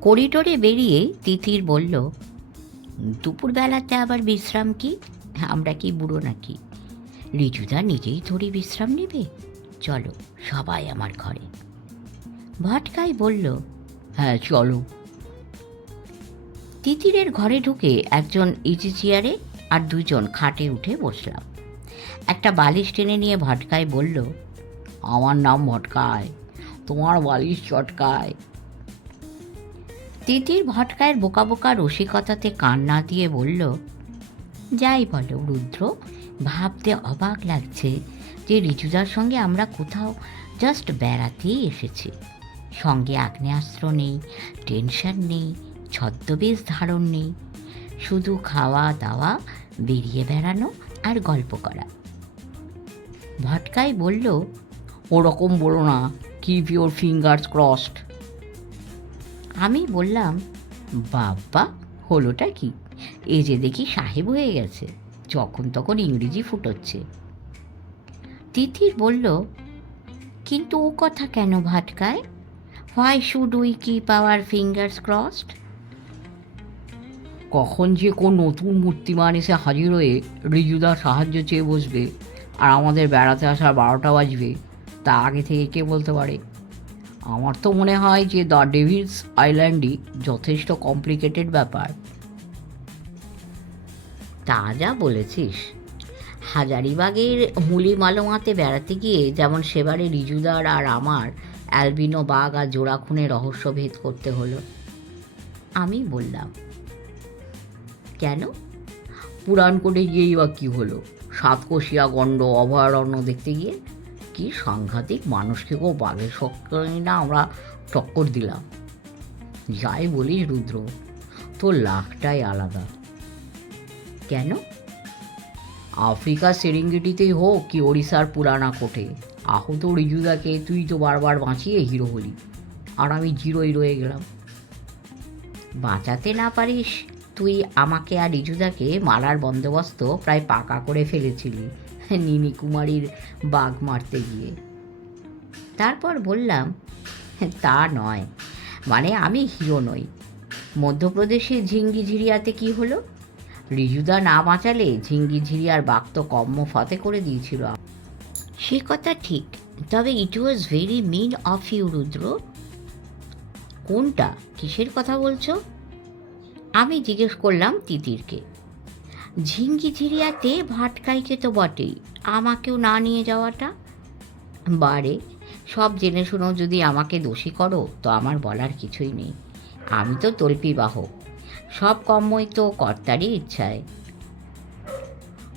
করিডোরে বেরিয়ে তিথির বলল, দুপুরবেলাতে আবার বিশ্রাম কি? আমরা কি বুড়ো নাকি? রিজুদা নিজেই ধরি বিশ্রাম নেবে। চলো সবাই আমার ঘরে। ভটকাই বলল হ্যাঁ চলো। তিতিরের ঘরে ঢুকে একজন ইজি চেয়ারে আর দুজন খাটে উঠে বসলাম। একটা বালিশ টেনে নিয়ে ভটকায় বলল, আমার নাম ভটকায় তোমার বালিশ চটকায়। তিতির ভটকায়ের বোকা বোকা রসিকতাতে কান না দিয়ে বলল, যাই বলো রুদ্র, ভাবতে অবাক লাগছে যে রিজুদার সঙ্গে আমরা কোথাও জাস্ট বেড়াতেই এসেছি। সঙ্গে আগ্নেয়াস্ত্র নেই, টেনশন নেই, ছদ্মবেশ ধারণ নেই। শুধু খাওয়া দাওয়া, বেরিয়ে বেড়ানো আর গল্প করা। ভটকাই বলল, ওরকম বলো না কিপ ইউর ফিঙ্গার্স ক্রসড আমি বললাম, বাবা, হলোটা কি? এ যে দেখি সাহেব হয়ে গেছে, যখন তখন ইংরেজি ফুটোচ্ছে। তিথির বলল, কিন্তু ও কথা কেন ভাটকায়? Why should we keep our fingers crossed কখন যে কোন নতুন মূর্তিমান এসে হাজির হয়ে রিজুদার সাহায্য চেয়ে বসবে, আর আমাদের বেড়াতে আসার বারোটা বাজবে, তা আগে থেকে কে বলতে পারে? আমার তো মনে হয় যে দ্য ডেভিলস আইল্যান্ডই যথেষ্ট কমপ্লিকেটেড ব্যাপার। তা যা বলেছিস। হাজারিবাগের হুলি মালোমাতে বেড়াতে গিয়ে যেমন সেবারে রিজুদার আর আমার, অ্যালবিনো বাঘ আর জোড়া খুনে রহস্য ভেদ করতে হলো। আমি বললাম, কেন? পুরাণ কোটে গিয়েই বা কী হলো? সাতকোশিয়া গণ্ড অভয়ারণ্য দেখতে গিয়ে কি সাংঘাতিক মানুষকে গো বাঘের না আমরা টক্কর দিলাম। যাই বলিস রুদ্র, তোর লাখটাই আলাদা। কেন? আফ্রিকা সেরিঙ্গিটিতেই হোক কি ওড়িশার পুরানা কোটে আহত রিজুদাকে তুই তো বারবার বাঁচিয়ে হিরো হলি, আর আমি জিরোই রয়ে গেলাম। বাঁচাতে না পারিস? তুই আমাকে আর রিজুদাকে মারার বন্দোবস্ত প্রায় পাকা করে ফেলেছিলি নিনি কুমারীর বাঘ মারতে গিয়ে। তারপর বললাম, তা নয় মানে আমি হিরো নই। মধ্যপ্রদেশে ঝিঙ্গি ঝিরিয়াতে কি হলো? রিজুদা না বাঁচালে ঝিঙ্গি ঝিরিয়ার বাঘ তো কম্ম ফতে করে দিয়েছিল। সে কথা ঠিক, তবে it was very mean of you Rudra. কোনটা? কিসের কথা বলছো? আমি জিজ্ঞেস করলাম তিতিরকে, ঝিঙ্গি ঝিরিয়াতে ভাটকাইকে তো বটেই, আমাকেও না নিয়ে যাওয়াটা? বারে, সব জেনে শুনেও যদি আমাকে দোষী করো, তো আমার বলার কিছুই নেই, আমি তো তল্পি বাহক, সব কর্মই তো কর্তারই ইচ্ছায়।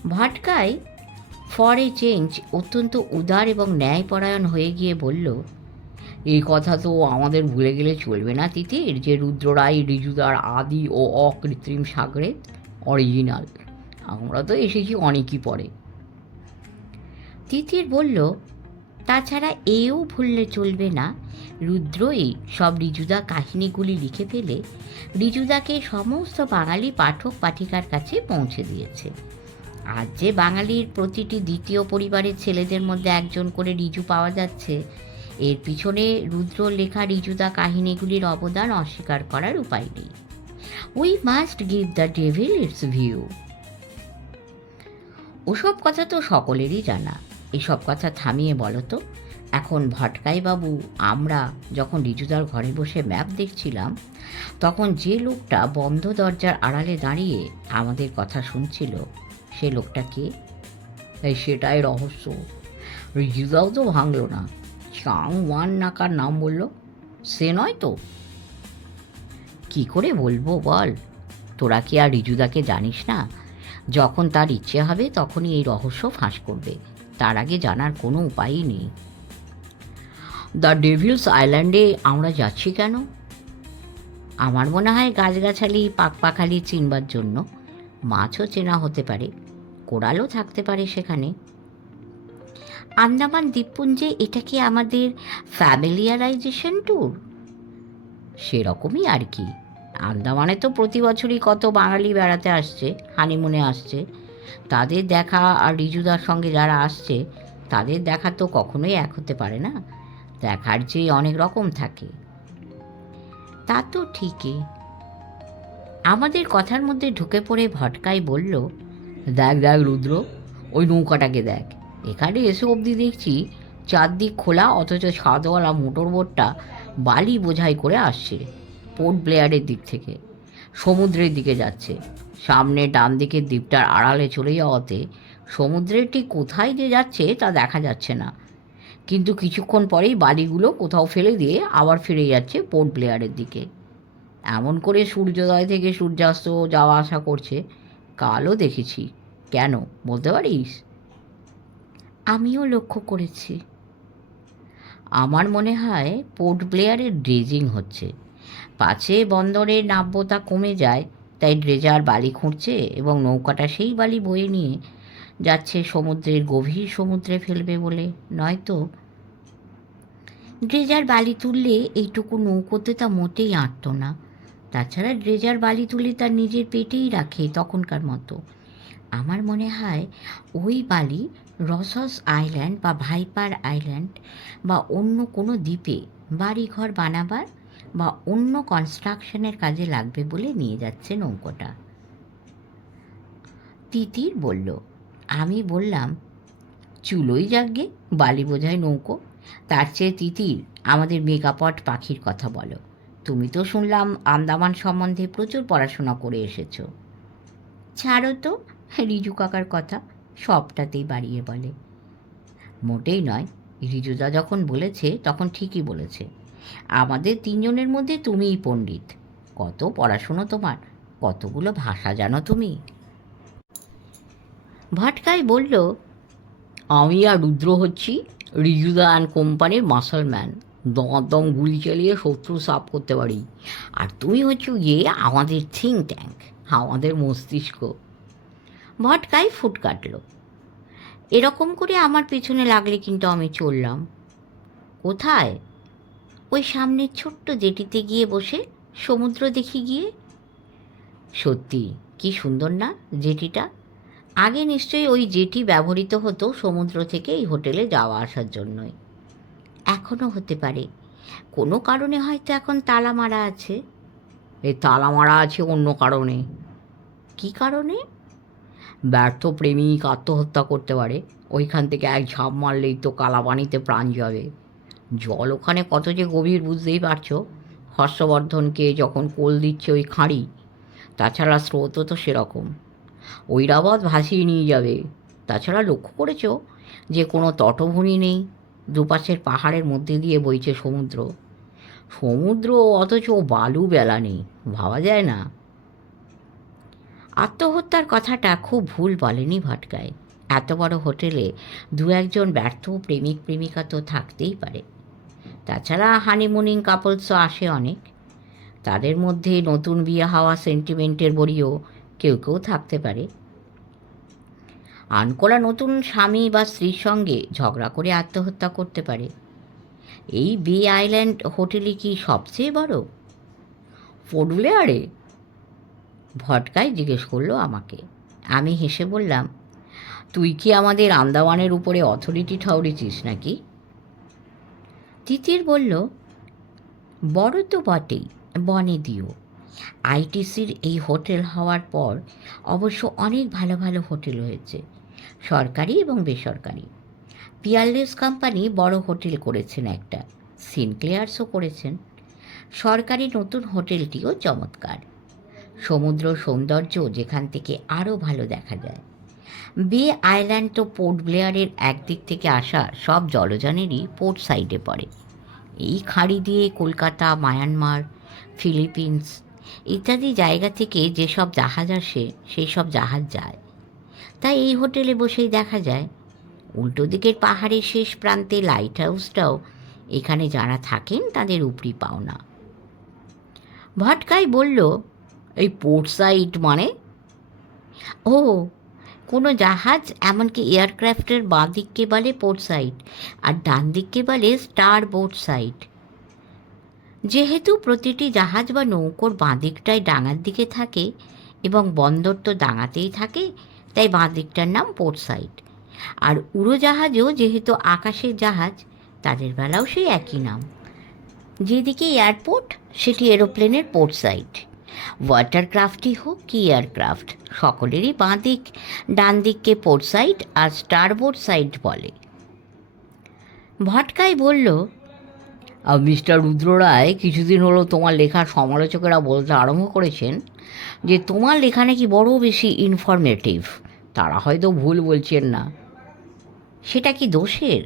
ভাটকাই, ফর এ চেঞ্জ, অত্যন্ত উদার এবং ন্যায়পরায়ণ হয়ে গিয়ে বলল এই কথা তো আমাদের ভুলে গেলে চলবে না, তিতির, যে রুদ্ররাই রিজুদার আদি ও অকৃত্রিম সাগরে অরিজিনাল আমরা তো এসেছি অনেকই পরে। তিতির বলল, তাছাড়া এও ভুললে চলবে না। রুদ্রই সব রিজুদা কাহিনীগুলি লিখে ফেলে রিজুদাকে সমস্ত বাঙালি পাঠক পাঠিকার কাছে পৌঁছে দিয়েছে। আজ যে বাঙালির প্রতিটি দ্বিতীয় পরিবারের ছেলেদের মধ্যে একজন করে রিজু পাওয়া যাচ্ছে এর পিছনে রুদ্র লেখা রিজুদা কাহিনীগুলির অবদান অস্বীকার করার উপায় নেই। We must give the devil its due ওসব কথা তো সকলেরই জানা। এসব কথা থামিয়ে বলো তো। এখন ভটকাই বাবু, আমরা যখন রিজুদার ঘরে বসে ম্যাপ দেখছিলাম, তখন যে লোকটা বন্ধ দরজার আড়ালে দাঁড়িয়ে আমাদের কথা শুনছিল, সে লোকটা কে? সেটাই রহস্য। রিজুদাও তো ভাঙলো না। চাং ওয়ান নাকার নাম বলল, সে নয় তো? কি করে বলব বল? তোরা কি আর রিজুদাকে জানিস না? যখন তার ইচ্ছে হবে তখনই এই রহস্য ফাঁস করবে। তার আগে জানার কোনো উপায়ই নেই। দ্য ডেভিলস আইল্যান্ডে আমরা যাচ্ছি কেন? আমার মনে হয় গাছগাছালি, পাকপাখালি চিনবার জন্য। মাছও চেনা হতে পারে কোরালও থাকতে পারে সেখানে। আন্দামান দ্বীপপুঞ্জে এটা কি আমাদের ফ্যামিলিয়ারাইজেশন ট্যুর সেরকমই আর কি। আন্দামানে তো প্রতি বছরই কত বাঙালি বেড়াতে আসছে হানিমুনে আসছে। তাদের দেখা আর রিজুদার সঙ্গে যারা আসছে, তাদের দেখা তো কখনোই এক হতে পারে না। দেখার যে অনেক রকম থাকে। তা তো ঠিকই। আমাদের কথার মধ্যে ঢুকে পড়ে ভটকাই বলল, দেখ দেখ রুদ্র, ওই নৌকাটাকে দেখ। এখানে এসে অবধি দেখছি চারদিক খোলা, অথচ সাদওয়ালা মোটর বোটটা বালি বোঝাই করে আসছে পোর্ট ব্লেয়ারের দিক থেকে। সমুদ্রের দিকে যাচ্ছে। সামনে ডান দিকের দ্বীপটার আড়ালে চলে যাওয়াতে সমুদ্রের ঠিক কোথায় যে যাচ্ছে তা দেখা যাচ্ছে না। কিন্তু কিছুক্ষণ পরেই বালিগুলো কোথাও ফেলে দিয়ে আবার ফিরে যাচ্ছে পোর্ট ব্লেয়ারের দিকে। এমন করে সূর্যোদয় থেকে সূর্যাস্ত যাওয়া আসা করছে। কালও দেখেছি। কেন? বলতে পারিস? আমিও লক্ষ্য করেছি। আমার মনে হয় পোর্ট ব্লেয়ারের ড্রেজিং হচ্ছে। পাছে বন্দরের নাব্যতা কমে যায়, তাই ড্রেজার বালি খুঁড়ছে এবং নৌকাটা সেই বালি বয়ে নিয়ে যাচ্ছে সমুদ্রের গভীর সমুদ্রে ফেলবে বলে। নয়তো ড্রেজার বালি তুললে এইটুকু নৌকোতে তা মোটেই আঁটতো না। তাছাড়া ড্রেজার বালি তুলে তার নিজের পেটেই রাখে তখনকার মতো। আমার মনে হয় ওই বালি রসস আইল্যান্ড বা ভাইপার আইল্যান্ড বা অন্য কোনো দ্বীপে বাড়িঘর বানাবার বা অন্য কনস্ট্রাকশনের কাজে লাগবে বলে নিয়ে যাচ্ছে নৌকোটা। তিতির বলল, আমি বললাম, চুলোই যাগে, বালি বোঝায় নৌকো। তার চেয়ে তিতির আমাদের মেগাপট পাখির কথা বলো। তুমি তো শুনলাম আন্দামান সম্বন্ধে প্রচুর পড়াশোনা করে এসেছ। ছাড়ো তো, রিজু কাকার কথা। সবটাতেই বাড়িয়ে বলে। মোটেই নয়, রিজুদা যখন বলেছে তখন ঠিকই বলেছে। আমাদের তিনজনের মধ্যে তুমিই পণ্ডিত। কত পড়াশুনো তোমার, কতগুলো ভাষা জানো তুমি? ভটকাই বলল, আমি আর রুদ্র হচ্ছি রিজুদা অ্যান্ড কোম্পানির মাসল ম্যান। দম গুলি চালিয়ে শত্রু সাফ করতে পারি। আর তুমি হচ্ছে গিয়ে আমাদের থিঙ্ক ট্যাঙ্ক, আমাদের মস্তিষ্ক। ভটকাই ফুট কাটলো। এরকম করে আমার পেছনে লাগলে কিন্তু আমি চললাম। কোথায়? ওই সামনের ছোট্ট জেটিতে গিয়ে বসে সমুদ্র দেখি গিয়ে। সত্যি, কি সুন্দর না জেটিটা। আগে নিশ্চয়ই ওই জেটি ব্যবহৃত হতো সমুদ্র থেকে এই হোটেলে যাওয়া আসার জন্যই। এখনও হতে পারে। কোনো কারণে হয়তো এখন তালা মারা আছে। এ তালা মারা আছে অন্য কারণে। কি কারণে? ব্যর্থ প্রেমিক আত্মহত্যা করতে পারে। ওইখান থেকে এক ঝাঁপ মারলেই তো কালাপানিতে প্রাণ যাবে। জল ওখানে কত যে গভীর বুঝতেই পারছ। হর্ষবর্ধনকে যখন কোল দিচ্ছে ওই খাঁড়ি, তাছাড়া স্রোতও তো সেরকম। ঐরাবত ভাসিয়ে নিয়ে যাবে। তাছাড়া লক্ষ্য করেছ যে কোনো তটভূমি নেই, দুপাশের পাহাড়ের মধ্যে দিয়ে বইছে সমুদ্র। সমুদ্র অথচ বালু বেলা নেই, ভাবা যায় না। আত্মহত্যার কথাটা খুব ভুল বলেনি ভটকায়। এত বড় হোটেলে দু একজন ব্যর্থ প্রেমিক প্রেমিকা তো থাকতেই পারে। তাছাড়া হানিমুনিং কাপলসও আসে অনেক। তাদের মধ্যে নতুন বিয়ে হওয়া সেন্টিমেন্টের বড়িও কেউ কেউ থাকতে পারে। আনকোরা নতুন স্বামী বা স্ত্রীর সঙ্গে ঝগড়া করে আত্মহত্যা করতে পারে। এই বে আইল্যান্ড হোটেলে কি সবচেয়ে বড়? ফোর্ট আরে ভটকাই জিজ্ঞেস করল আমাকে। আমি হেসে বললাম, তুই কি আমাদের আন্দামানের উপরে অথরিটি ঠাউরেছিস নাকি? তিতির বলল, বড় তো বটেই, বনে দিও। আইটিসির এই হোটেল হওয়ার পর অবশ্য অনেক ভালো ভালো হোটেল হয়েছে, সরকারি এবং বেসরকারি। পিয়ারলেস কোম্পানি বড় হোটেল করেছেন একটা, সিনক্লেয়ার্সও করেছেন। সরকারি নতুন হোটেলটিও চমৎকার। সমুদ্র সৌন্দর্য যেখান থেকে আরও ভালো দেখা যায়। বে আইল্যান্ড তো পোর্ট ব্লেয়ারের একদিক থেকে আসা সব জলযানেরই পোর্ট সাইডে পড়ে। এই খাঁড়ি দিয়ে কলকাতা, মায়ানমার, ফিলিপিন্স ইত্যাদি জায়গা থেকে যেসব জাহাজ আসে সেই সব জাহাজ যায়। তাই এই হোটেলে বসেই দেখা যায়। উল্টো দিকের পাহাড়ের শেষ প্রান্তে লাইট হাউসটাও এখানে যারা থাকেন তাদের উপরি পাওনা। ভটকাই বলল এই পোর্ট সাইড মানে? ও, কোনো জাহাজ এমনকি এয়ারক্রাফটের বাঁ দিককে বলে পোর্ট সাইড আর ডান দিককে বলে স্টার বোর্ড সাইড যেহেতু প্রতিটি জাহাজ বা নৌকোর বাঁ দিকটাই ডাঙার দিকে থাকে এবং বন্দর তো ডাঙাতেই থাকে, তাই বাঁ দিকটার নাম পোর্ট সাইড আর উড়োজাহাজও যেহেতু আকাশের জাহাজ, তাদের বেলাও সেই একই নাম। যেদিকে এয়ারপোর্ট সেটি এরোপ্লেনের পোর্ট সাইড ওয়াটারক্রাফটই হোক কি এয়ারক্রাফট সকলেরই বাঁ দিক, ডান দিককে পোর্ট সাইড আর স্টারবোর্ড সাইড বলে। ভটকাই বলল মিস্টার রুদ্র রায়, কিছুদিন হলো তোমার লেখার সমালোচকেরা বলতে আরম্ভ করেছেন যে তোমার লেখা নাকি বড় বেশি ইনফরমেটিভ তারা হয়তো ভুল বলছেন না। সেটা কি দোষের?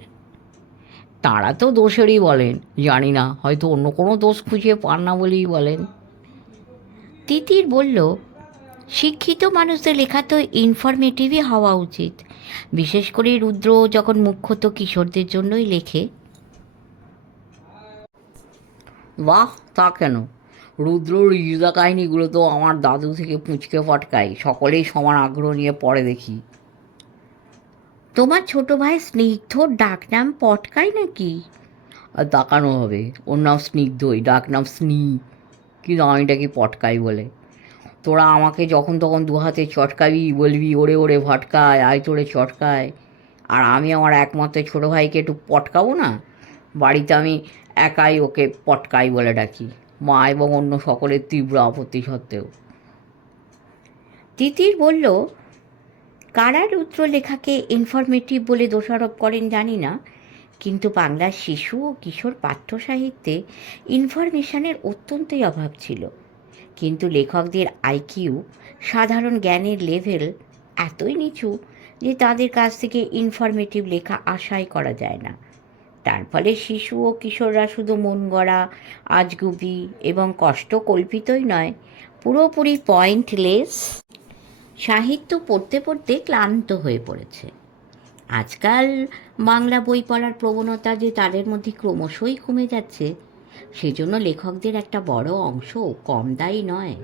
তারা তো দোষেরই বলেন, জানি না, হয়তো অন্য কোনো দোষ খুঁজে পান না বলেই বলেন। তিতির বলল শিক্ষিত মানুষদের লেখা তো ইনফরমেটিভই হওয়া উচিত। বিশেষ করে রুদ্র যখন মুখ্যত কিশোরদের জন্যই লেখে। বাহ তা কেন? রুদ্র রিজা কাহিনীগুলো তো আমার দাদু থেকে পুচকে পটকাই সকলেই সমান আগ্রহ নিয়ে পড়ে দেখি। তোমার ছোট ভাই স্নিগ্ধর ডাকনাম পটকাই নাকি? আর তাকানো হবে? ওর নাম স্নিগ্ধই ডাকনাম স্নি। কিন্তু আমি কি পটকাই বলে। তোরা আমাকে যখন তখন দু হাতে চটকাবি বলবি, ওরে ওরে, ভটকায়, আয় তোরে চটকায়। আর আমি আমার একমাত্র ছোটো ভাইকে একটু পটকাবো না? বাড়িতে আমি একাই ওকে পটকাই বলে ডাকি, মা এবং অন্য সকলের তীব্র আপত্তি সত্ত্বেও। তিতির বলল কারা রুদ্র লেখাকে ইনফরমেটিভ বলে দোষারোপ করেন জানি না কিন্তু বাংলার শিশু ও কিশোর পাঠ্য সাহিত্যে ইনফরমেশনের অত্যন্তই অভাব ছিল। কিন্তু লেখকদের আইকিউ সাধারণ জ্ঞানের লেভেল এতই নিচু যে তাদের কাছ থেকে ইনফরমেটিভ লেখা আশাই করা যায় না। তার ফলে শিশু ও কিশোররা শুধু মন গড়া, আজগুবি এবং কষ্ট কল্পিতই নয়, পুরোপুরি পয়েন্টলেস সাহিত্য পড়তে পড়তে ক্লান্ত হয়ে পড়েছে। আজকাল বাংলা বই পড়ার প্রবণতা যে তাদের মধ্যে ক্রমশই কমে যাচ্ছে, সেজন্য লেখকদের একটা বড় অংশ কম দায়ী নয়।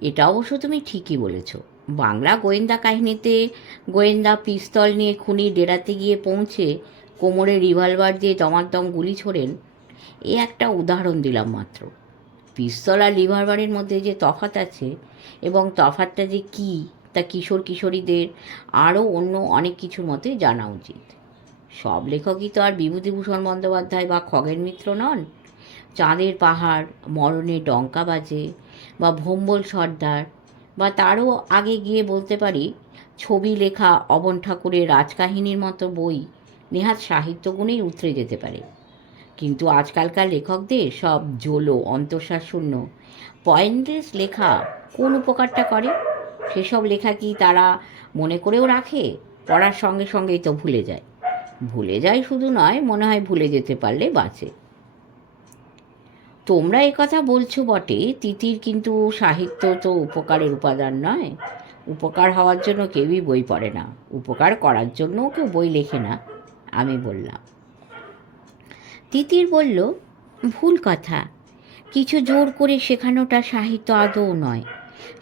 এটা অবশ্য তুমি ঠিকই বলেছ। বাংলা গোয়েন্দা কাহিনীতে গোয়েন্দা পিস্তল নিয়ে খুনি ডেরাতে গিয়ে পৌঁছে কোমরে রিভলভার দিয়ে দমাদম গুলি ছোড়েন, এ একটা উদাহরণ দিলাম মাত্র। পিস্তল আর রিভলভারের মধ্যে যে তফাৎ আছে এবং তফাৎটা যে কী তা কিশোর কিশোরীদের আরও অন্য অনেক কিছুর মতোই জানা উচিত। সব লেখকই তো আর বিভূতিভূষণ বন্দ্যোপাধ্যায় বা খগেন মিত্র নন। চাঁদের পাহাড়, মরণে ডঙ্কা বাজে বা ভোম্বল সর্দার বা তারও আগে গিয়ে বলতে পারি ছবি লেখা অবন ঠাকুরের রাজকাহিনীর মতো বই নেহাত সাহিত্যগুণেই উতরে যেতে পারে। কিন্তু আজকালকার লেখকদের সব জোলো, অন্তঃসার শূন্য, পয়েন্টলেস লেখা কোন উপকারটা করে? সেসব লেখা কি তারা মনে করেও রাখে? পড়ার সঙ্গে সঙ্গেই তো ভুলে যায়। ভুলে যায় শুধু নয়, মনে হয় ভুলে যেতে পারলে বাঁচে। তোমরা কথা বলছো বটে, তিতির কিন্তু সাহিত্য তো উপকারের উপাদান নয়। উপকার হওয়ার জন্য কেউই বই পড়ে না। উপকার করার জন্যও কেউ বই লেখে না, আমি বললাম। তিতির বলল, ভুল কথা। কিছু জোর করে শেখানোটা সাহিত্য আদৌ নয়।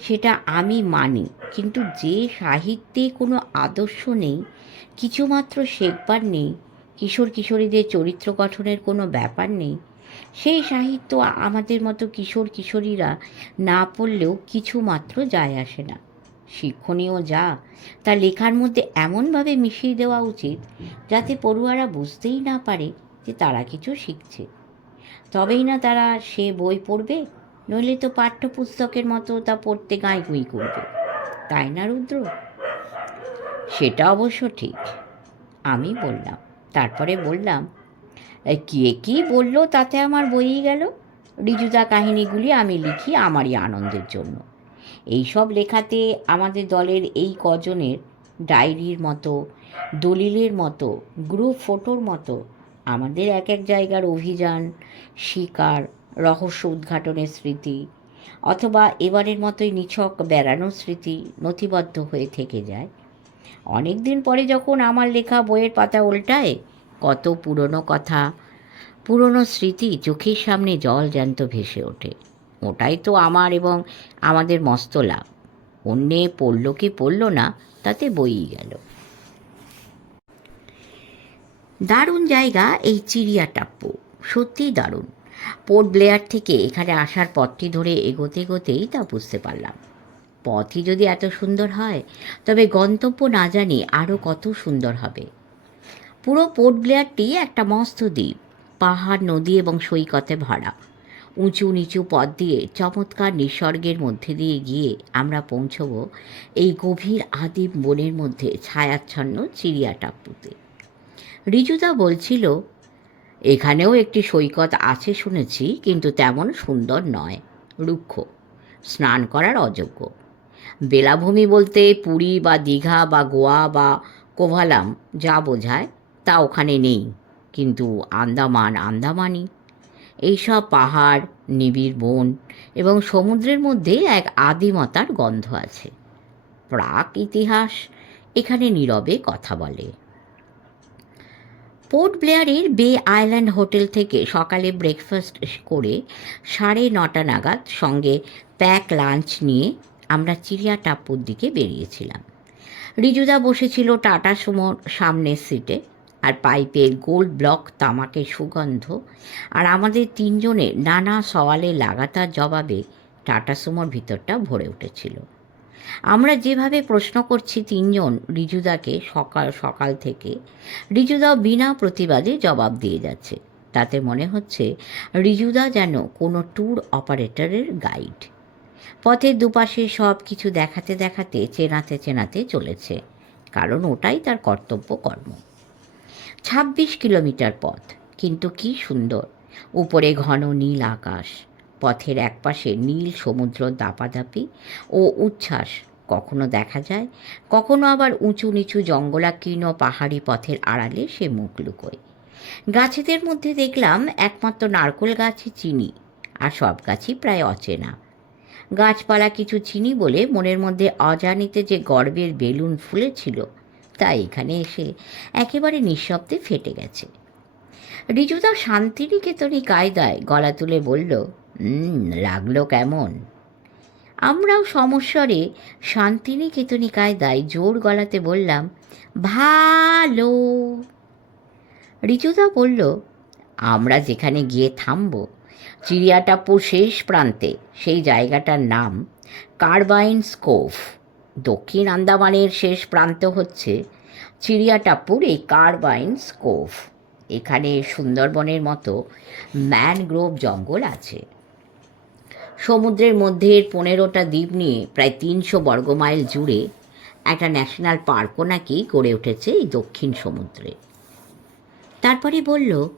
সেটা আমি মানি। কিন্তু যে সাহিত্যে কোনো আদর্শ নেই, কিছুমাত্র শেখবার নেই, কিশোর কিশোরীদের চরিত্র গঠনের কোনো ব্যাপার নেই, সেই সাহিত্য আমাদের মতো কিশোর কিশোরীরা না পড়লেও কিছু মাত্র যায় আসে না। শিক্ষণীয় যা, তা লেখার মধ্যে এমনভাবে মিশিয়ে দেওয়া উচিত যাতে পড়ুয়ারা বুঝতেই না পারে যে তারা কিছু শিখছে। তবেই না তারা সে বই পড়বে? নইলে তো পাঠ্যপুস্তকের মতো তা পড়তে গাঁই করবে। তাই না, রুদ্র? সেটা অবশ্য ঠিক। আমি বললাম, তারপরে বললাম কে কী বলল তাতে আমার বইই গেল? রিজুদা কাহিনীগুলি আমি লিখি আমারই আনন্দের জন্য। এই সব লেখাতে আমাদের দলের এই কজনের ডায়েরির মতো, দলিলের মতো, গ্রুপ ফটোর মতো আমাদের এক এক জায়গার অভিযান, শিকার রহস্য উদ্ঘাটনের স্মৃতি অথবা এবারের মতোই নিছক বেড়ানোর স্মৃতি নথিবদ্ধ হয়ে থেকে যায়। অনেক দিন পরে যখন আমার লেখা বইয়ের পাতা উল্টায়, কত পুরনো কথা, পুরনো স্মৃতি চোখের সামনে জল জ্যান্ত ভেসে ওঠে। ওটাই তো আমার এবং আমাদের মস্ত লাভ। অন্যে পড়ল কি পড়ল না, তাতে বইই গেল। দারুণ জায়গা এই চিড়িয়াটাপ্পু। সত্যিই দারুণ। পোর্ট ব্লেয়ার থেকে এখানে আসার পথটি ধরে এগোতে এগোতেই তা বুঝতে পারলাম। পথই যদি এত সুন্দর হয়, তবে গন্তব্য না জানি আরও কত সুন্দর হবে। পুরো পোর্ট ব্লেয়ারটি একটা মস্ত দ্বীপ, পাহাড়, নদী এবং সৈকতে ভরা। উঁচু নিচু পথ দিয়ে চমৎকার নিসর্গের মধ্যে দিয়ে গিয়ে আমরা পৌঁছব এই গভীর আদিম বনের মধ্যে ছায়াচ্ছন্ন চিড়িয়া টাপুতে রিজুদা বলছিল এখানেও একটি সৈকত আছে শুনেছি, কিন্তু তেমন সুন্দর নয়। রুক্ষ। স্নান করার অযোগ্য। বেলাভূমি বলতে পুরী বা দীঘা বা গোয়া বা কোভালাম যা বোঝায় তা ওখানে নেই, কিন্তু আন্দামান আন্দামানই এইসব পাহাড়, নিবিড় বন এবং সমুদ্রের মধ্যে এক আদিমতার গন্ধ আছে। প্রাক ইতিহাস এখানে নীরবে কথা বলে। পোর্ট ব্লেয়ারের বে আইল্যান্ড হোটেল থেকে সকালে ব্রেকফাস্ট করে সাড়ে নটা নাগাদ সঙ্গে প্যাক লাঞ্চ নিয়ে আমরা চিড়িয়া টাপুর দিকে বেরিয়েছিলাম। রিজুদা বসেছিল টাটা সুমোর সামনের সিটে আর পাইপের গোল্ড ব্লক, তামাকের সুগন্ধ আর আমাদের তিনজনের নানা সওয়ালে লাগাতার জবাবে টাটা সুমোর ভিতরটা ভরে উঠেছিল। আমরা যেভাবে প্রশ্ন করছি তিনজন রিজুদাকে সকাল সকাল থেকে, রিজুদাও বিনা প্রতিবাদে জবাব দিয়ে যাচ্ছে। তাতে মনে হচ্ছে রিজুদা যেন কোনো ট্যুর অপারেটরের গাইড। পথের দুপাশে সব কিছু দেখাতে দেখাতে, চেনাতে চেনাতে চলেছে। কারণ ওটাই তার কর্তব্য কর্ম। ছাব্বিশ কিলোমিটার পথ, কিন্তু কি সুন্দর। উপরে ঘন নীল আকাশ। পথের একপাশে নীল সমুদ্র দাপাদাপি ও উচ্ছ্বাস। কখনো দেখা যায়, কখনো আবার উঁচু নিচু জঙ্গলাকীর্ণ পাহাড়ি পথের আড়ালে সে মুখ লুকোয়। গাছেদের মধ্যে দেখলাম একমাত্র নারকোল গাছই চিনি, আর সব গাছই প্রায় অচেনা। গাছপালা কিছু চিনি বলে মনের মধ্যে অজানিতে যে গর্বের বেলুন ফুলেছিল, তা এখানে এসে একেবারে নিঃশব্দে ফেটে গেছে। রিজুদা শান্তিনিকেতনী কায়দায় গলা তুলে বলল লাগল কেমন? আমরাও সমস্বরে শান্তিনিকেতনী কায়দায় জোর গলাতে বললাম, ভালো। রিজুদা বলল, আমরা যেখানে গিয়ে থামব চিড়িয়াটাপুর শেষ প্রান্তে, সেই জায়গাটার নাম কার্বাইন স্কোফ। দক্ষিণ আন্দামানের শেষ প্রান্ত হচ্ছে চিড়িয়াটাপুর, এই কার্বাইন স্কোফ। এখানে সুন্দরবনের মতো ম্যানগ্রোভ জঙ্গল আছে। সমুদ্রের মধ্যের পনেরোটা দ্বীপ নিয়ে প্রায় তিনশো বর্গমাইল জুড়ে একটা ন্যাশনাল পার্কও নাকি গড়ে উঠেছে এই দক্ষিণ সমুদ্রে। তারপরে বলল,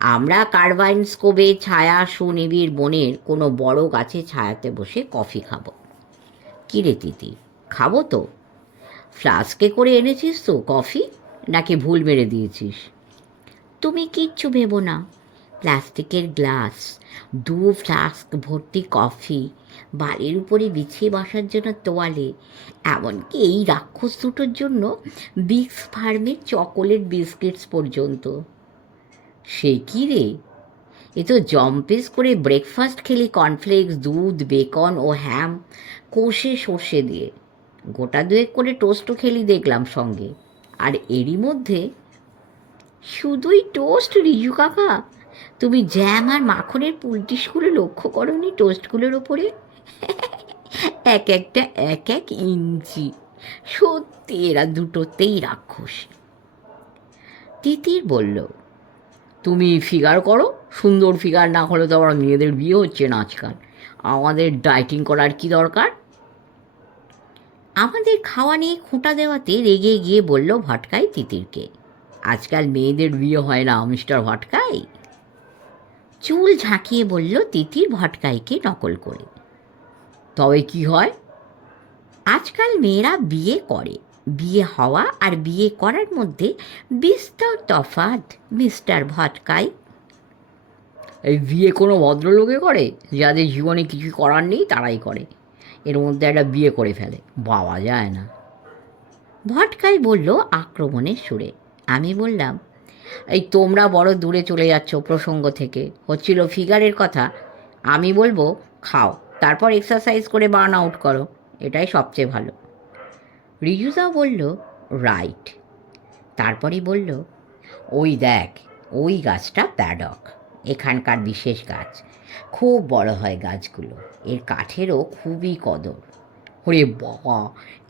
আমরা কার্বাইন স্কোবে ছায়া সুনিবিড় বনের কোনো বড় গাছে ছায়াতে বসে কফি খাব। কী রে তিতি, খাব তো? ফ্লাস্কে করে এনেছিস তো কফি, নাকি ভুল মেরে দিয়েছিস? তুমি কিচ্ছু ভেবো না প্লাস্টিকের গ্লাস, দু ফ্লাস্ক ভর্তি কফি, বালির উপরে বিছিয়ে বসার জন্য তোয়ালে, এমনকি এই রাক্ষস দুটোর জন্য বিক্স ফার্মের চকোলেট বিস্কিটস পর্যন্ত। সে কি রে? এ তো জম্পেস করে ব্রেকফাস্ট খেলি কর্নফ্লেক্স দুধ বেকন ও হ্যাম কষে সর্ষে দিয়ে। গোটা দুয়েক করে টোস্টও খেলি দেখলাম সঙ্গে। আর এরই মধ্যে শুধুই টোস্ট রিজু কাকা? তুমি জ্যাম আর মাখনের পুলটিসগুলো লক্ষ্য করনি টোস্টগুলোর ওপরে? এক একটা, এক এক ইঞ্চি। সত্যি এরা দুটোতেই রাক্ষস। তিতির বলল, তুমি ফিগার করো, সুন্দর ফিগার না হলে তো আবার মেয়েদের বিয়ে হচ্ছে না আজকাল। আমাদের ডায়েটিং করার কি দরকার? আমাদের খাওয়া নিয়ে খোঁটা দেওয়াতে রেগে গিয়ে বলল ভটকাই তিতিরকে, আজকাল মেয়েদের বিয়ে হয় না, মিস্টার ভটকাই? চুল ঝাঁকিয়ে বলল তিতির ভটকাইকে নকল করে। তবে কি হয়? আজকাল মেয়েরা বিয়ে করে। বিয়ে হওয়া আর বিয়ে করার মধ্যে বিস্তর তফাৎ মিস্টার ভটকাই। এই বিয়ে কোনো ভদ্রলোকে করে? যাদের জীবনে কিছু করার নেই তারাই করে। এর মধ্যে একটা বিয়ে করে ফেলে। বাবা যায় না। ভটকাই বলল আক্রমণের সুরে। আমি বললাম এই তোমরা বড় দূরে চলে যাচ্ছ প্রসঙ্গ থেকে। হচ্ছিল ফিগারের কথা। আমি বলব, খাও, তারপর এক্সারসাইজ করে বার্ন আউট করো, এটাই সবচেয়ে ভালো। রিজুদা বলল রাইট তারপরই বলল, ওই দেখ, ওই গাছটা প্যাডক, এখানকার বিশেষ গাছ। খুব বড় হয় গাছগুলো, এর কাঠেরও খুবই কদর। ওরে বাবা,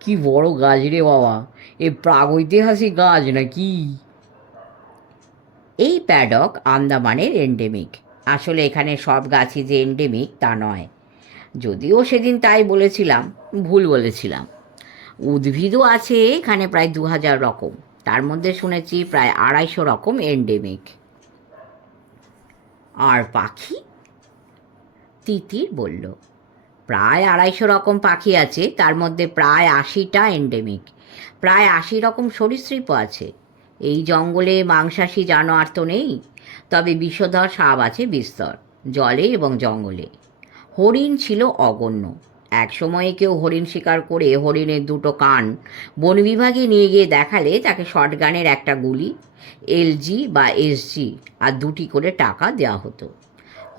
কি বড় গাছ রে বাবা, এ প্রাগৈতিহাসিক গাছ নাকি? এই প্যাডক আন্দামানের এন্ডেমিক আসলে এখানে সব গাছই যে এন্ডেমিক তা নয়। যদিও সেদিন তাই বলেছিলাম, ভুল বলেছিলাম। উদ্ভিদও আছে এখানে প্রায় দু হাজার রকম। তার মধ্যে শুনেছি প্রায় আড়াইশো রকম এন্ডেমিক আর পাখি? তিতির বলল, প্রায় আড়াইশো রকম পাখি আছে, তার মধ্যে প্রায় আশিটা এন্ডেমিক প্রায় আশি রকম সরীসৃপ আছে। এই জঙ্গলে মাংসাশী জানোয়ার তো নেই, তবে বিষধর সাপ আছে বিস্তর, জলে এবং জঙ্গলে। হরিণ ছিল অগণ্য। এক সময়ে কেউ হরিণ শিকার করে হরিণের দুটো কান বন বিভাগে নিয়ে গিয়ে দেখালে তাকে শটগানের একটা গুলি, এলজি বা এসজি, আর দুটি করে টাকা দেওয়া হতো।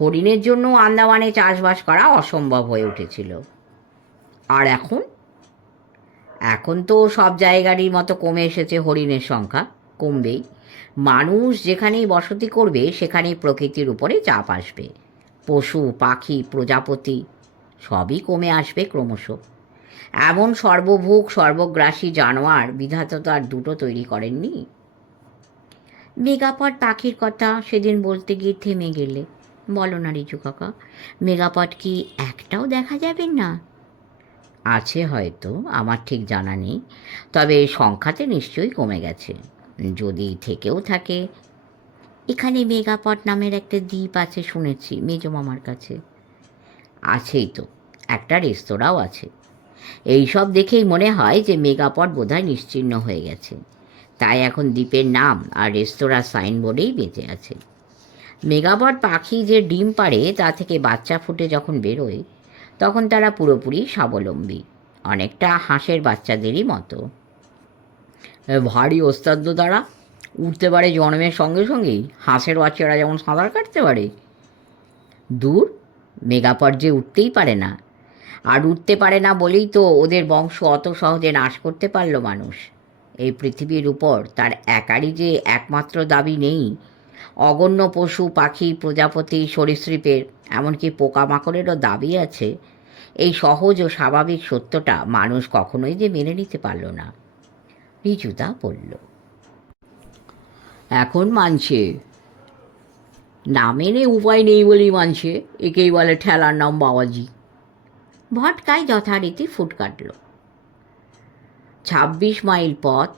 হরিণের জন্য আন্দামানে চাষবাস করা অসম্ভব হয়ে উঠেছিল। আর এখন? এখন তো সব জায়গারই মতো কমে এসেছে হরিণের সংখ্যা। কমবেই। মানুষ যেখানেই বসতি করবে, সেখানেই প্রকৃতির উপরে চাপ আসবে। পশু, পাখি, প্রজাপতি সবই কমে আসবে ক্রমশ। এমন সর্বভোগ, সর্বগ্রাসী জানোয়ার বিধাতা তো আর দুটো তৈরি করেননি। মেগাপট পাখির কথা সেদিন বলতে গিয়ে থেমে গেলে। বলো না, রিজু কাকা, মেগাপট কি একটাও দেখা যাবে না? আছে হয়তো, আমার ঠিক জানা নেই। তবে সংখ্যাতে নিশ্চয়ই কমে গেছে। যদি থেকেও থাকে। এখানে মেগাপট নামের একটা দ্বীপ আছে শুনেছি, মেজো মামার কাছে। আছেই তো, একটা রেস্তোরাঁও আছে। এই সব দেখেই মনে হয় যে মেগাপট বোধহয় নিশ্চিহ্ন হয়ে গেছে। তাই এখন দ্বীপের নাম আর রেস্তোরাঁ সাইনবোর্ডেই বেঁচে আছে। মেগাপট পাখি যে ডিম পাড়ে তা থেকে বাচ্চা ফুটে যখন বেরোয়, তখন তারা পুরোপুরি স্বাবলম্বী। অনেকটা হাঁসের বাচ্চাদেরই মতো। ভারী ওস্তাদ্য দ্বারা উঠতে পারে জন্মের সঙ্গে সঙ্গেই। হাঁসের বাচ্চারা যেমন সাঁতার কাটতে পারে। দূর মেগাপট যে উঠতেই পারে না। আর উঠতে পারে না বলেই তো ওদের বংশ অত সহজে নাশ করতে পারল মানুষ। এই পৃথিবীর উপর তার একারই যে একমাত্র দাবি নেই। অগণ্য পশু, পাখি, প্রজাপতি, সরীসৃপের, এমনকি পোকামাকড়েরও দাবি আছে। এই সহজ ও স্বাভাবিক সত্যটা মানুষ কখনোই যে মেনে নিতে পারল না। রিজুদা বলল এখন মানছে না মেনে উপায় নেই বলেই মানছে, একেই বলে ঠেলার নাম বাবাজি। ভটকায় যথারীতি ফুট কাটল। ছাব্বিশ মাইল পথ,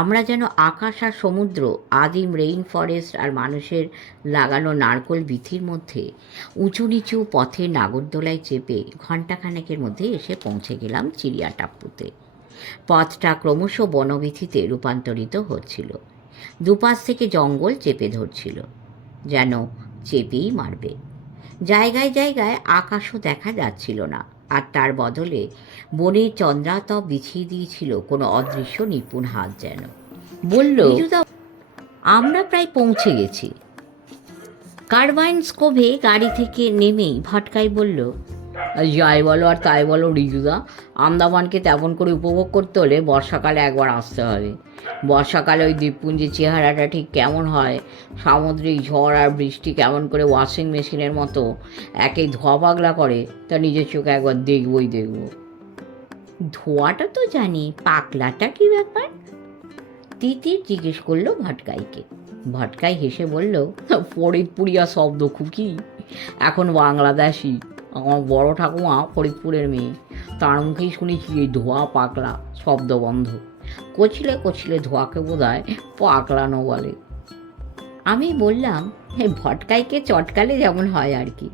আমরা যেন আকাশ আর সমুদ্র, আদিম রেইন ফরেস্ট আর মানুষের লাগানো নারকোল বিথির মধ্যে উঁচু নিচু পথে নাগরদোলায় চেপে ঘণ্টাখানেকের মধ্যে এসে পৌঁছে গেলাম চিড়িয়া পথটা ক্রমশ বনবিথিতে রূপান্তরিত হচ্ছিল। দুপাশ থেকে জঙ্গল চেপে ধরছিল যেন চেপেই মারবে। জায়গায় জায়গায় আকাশও দেখা যাচ্ছিল না আর তার বদলে বনে চন্দ্রাতপ বিছিয়ে দিয়েছিল কোনো অদৃশ্য নিপুণ হাত যেন। বলল আমরা প্রায় পৌঁছে গেছি। কার্বাইন স্কোভে গাড়ি থেকে নেমেই ভটকাই বলল যাই বলো আর তাই বলো রিজুদা, আন্দামানকে তেমন করে উপভোগ করতে হলে বর্ষাকালে একবার আসতে হবে। বর্ষাকালে ওই দ্বীপপুঞ্জের চেহারাটা ঠিক কেমন হয়, সামুদ্রিক ঝড় আর বৃষ্টি কেমন করে ওয়াশিং মেশিনের মতো একে ধোয়া পাগলা করে, তা নিজের চোখে একবার দেখবই দেখব। ধোয়াটা তো জানি, পাগলাটা কি ব্যাপার? তিতির জিজ্ঞেস করল ভটকাইকে। ভটকাই হেসে বলল, ফরিদপুরিয়া শব্দ খুকি, এখন বাংলাদেশি। আমার বড় ঠাকুমা ফরিদপুরের মেয়ে। তার মুখেই শুনেছি এই ধোয়া পাকলা শব্দ বন্ধ। কচলে কচলে ধোয়াকে বোধ হয় পাকলানো বলে। আমি বললাম এই ভটকাইকে চটকালে যেমন হয় আর কি।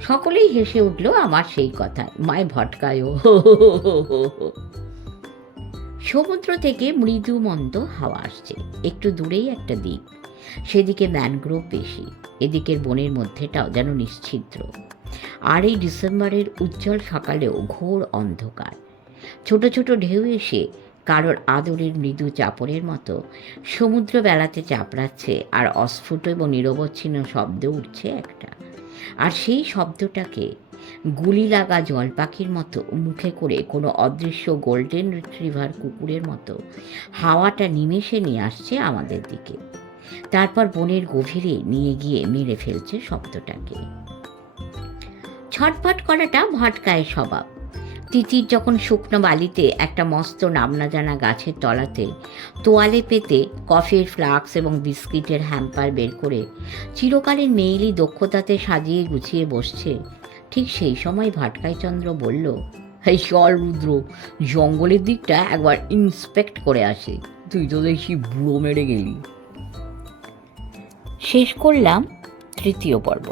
সকলেই হেসে উঠল আমার সেই কথায় মায় ভটকায়ও সমুদ্র থেকে মৃদু মন্দ হাওয়া আসছে। একটু দূরেই একটা দ্বীপ। সেদিকে ম্যানগ্রোভ বেশি। এদিকের বনের মধ্যেটাও যেন নিশ্ছিদ্র। আর এই ডিসেম্বরের উজ্জ্বল সকালেও ঘোর অন্ধকার। ছোট ছোট ঢেউ এসে কারোর আদরের মৃদু চাপড়ের মতো সমুদ্র বেলাতে চাপড়াচ্ছে আর অস্ফুট এবং নিরবচ্ছিন্ন শব্দ উঠছে একটা। আর সেই শব্দটাকে গুলি লাগা জল পাখির মতো মুখে করে কোনো অদৃশ্য গোল্ডেন রিট্রিভার কুকুরের মতো হাওয়াটা নিমেষে নিয়ে আসছে আমাদের দিকে। তারপর বনের গভীরে নিয়ে গিয়ে মেরে ফেলছে শব্দটাকে। ছটফট করাটা ভটকায় স্বভাব। তিতির যখন শুকনো বালিতে একটা মস্ত নামনা জানা গাছের তলাতে তোয়ালে পেতে কফির ফ্লাক্স এবং বিস্কিটের হ্যাম্পার বের করে চিরকালের মেইলি দক্ষতাতে সাজিয়ে গুছিয়ে বসছে, ঠিক সেই সময় ভাটকাইচন্দ্র বলল এই চল রুদ্র জঙ্গলের দিকটা একবার ইন্সপেক্ট করে আসে, তুই তো দেখি বুড়ো মেরে গেলি। শেষ করলাম তৃতীয় পর্ব।